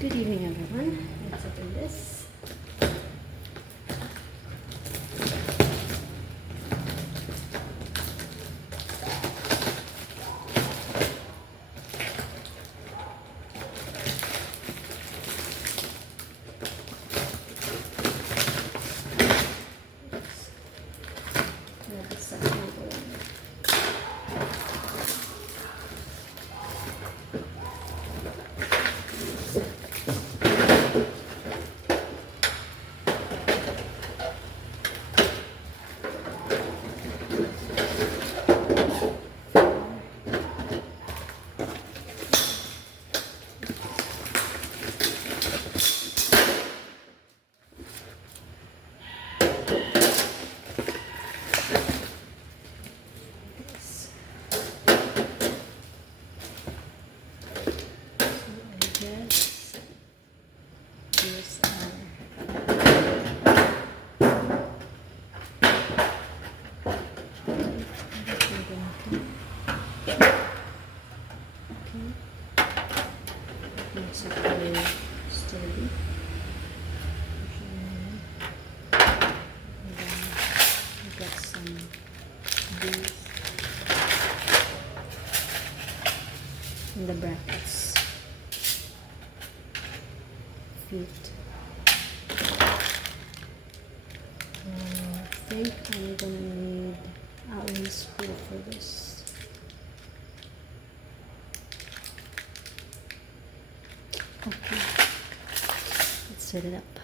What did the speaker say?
Good evening, everyone. Let's open this. Grab the second one. Yes. These makes it very sturdy. And then we got some bees in the brackets. Feet. I think I'm gonna need alloy spool for this. Okay, let's set it up.